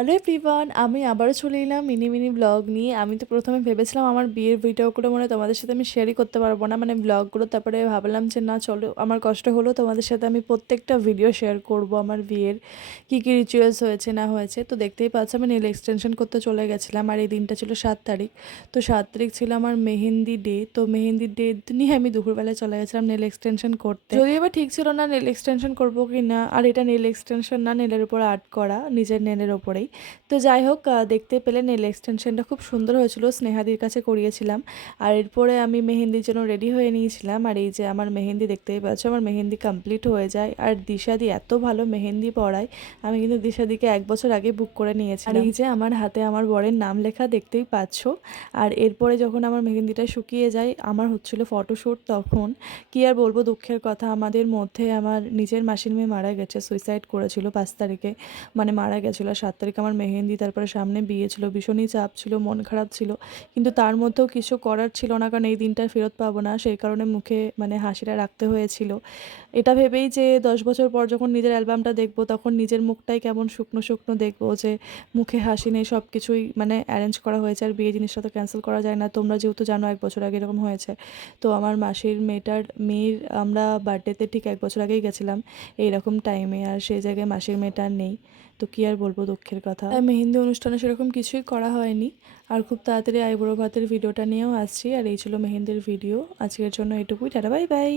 Hello everyone, আমি আবারও চলে এলাম মিনি মিনি ব্লগ নিয়ে। আমি তো প্রথমে ভেবেছিলাম আমার বিয়ের ভিডিওগুলো মনে হয় তোমাদের সাথে আমি শেয়ারই করতে পারবো না, মানে ব্লগগুলো। তারপরে ভাবলাম যে না, চলো, আমার কষ্ট হলো, তোমাদের সাথে আমি প্রত্যেকটা ভিডিও শেয়ার করব আমার বিয়ের কী কী রিচুয়ালস হয়েছে না হয়েছে। তো দেখতেই পাচ্ছ আমি নেল এক্সটেনশন করতে চলে গেছিলাম, আর এই দিনটা ছিল 7 তারিখ। তো 7 তারিখ ছিল আমার মেহেন্দি ডে। তো মেহেন্দির ডে নিয়ে আমি দুপুরবেলায় চলে গেছিলাম নেল এক্সটেনশন করতে। যদিও এবার ঠিক ছিল না নেল এক্সটেনশন করবো কি না, আর এটা নেল এক্সটেনশন না, নেলের উপর আর্ট করা, নিজের নেলের ওপরেই। তো যাই হোক, দেখতে পেলে নেল এক্সটেনশনটা খুব সুন্দর হয়েছিল, স্নেহাদির কাছে করিয়েছিলাম। আর এরপরে আমি মেহেন্দির জন্য রেডি হয়ে নিয়েছিলাম। আর এই যে আমার মেহেন্দি দেখতেই পাচ্ছ, আমার মেহেন্দি কমপ্লিট হয়ে যায়। আর দিশাদি এত ভালো মেহেন্দি পড়ায়, আমি কিন্তু দিশাদিকে 1 বছর আগে বুক করে নিয়েছিলাম। আর এই যে আমার হাতে আমার বরের নাম লেখা দেখতেই পাচ্ছ। আর এরপরে যখন আমার মেহেন্দিটা শুকিয়ে যায়, আমার হচ্ছিল ফটোশ্যুট। তখন কি আর বলবো, দুঃখের কথা, আমাদের মধ্যে আমার নিজের মাসির মেয়ে মারা গেছে, সুইসাইড করেছিল 5 তারিখে, মানে মারা গেছিলো। 7 তারিখ আমার মেহেন্দি, তারপরে সামনে বিয়ে ছিল, ভীষণই চাপ ছিল, মন খারাপ ছিল। কিন্তু তার মধ্যেও কিছু করার ছিল না, কারণ এই দিনটা ফেরত পাবো না, সেই কারণে মুখে মানে হাসিটা রাখতে হয়েছিল। এটা ভেবেই যে 10 বছর পর যখন নিজের অ্যালবামটা দেখবো, তখন নিজের মুখটাই কেমন শুকনো শুকনো দেখবো, যে মুখে হাসি নেই, সব কিছুই মানে অ্যারেঞ্জ করা হয়েছে। আর বিয়ে জিনিসটা তো ক্যান্সেল করা যায় না, তোমরা যেহেতু জানো 1 বছর আগে এরকম হয়েছে। তো আমার মাসির মেয়ের আমরা বার্থডেতে ঠিক 1 বছর আগেই গেছিলাম এইরকম টাইমে, আর সেই জায়গায় মাসির মেয়েটা আর নেই। তো কী আর বলবো, দুঃখের কথা। তাই মেহেন্দি অনুষ্ঠানে সেরকম কিছুই করা হয়নি। আর খুব তাড়াতাড়ি আইবুড়ো ভাতের ভিডিওটা নিয়েও আসছি। আর এই ছিল মেহেন্দির ভিডিও, আজকের জন্য এটুকুই। Tata, bye bye.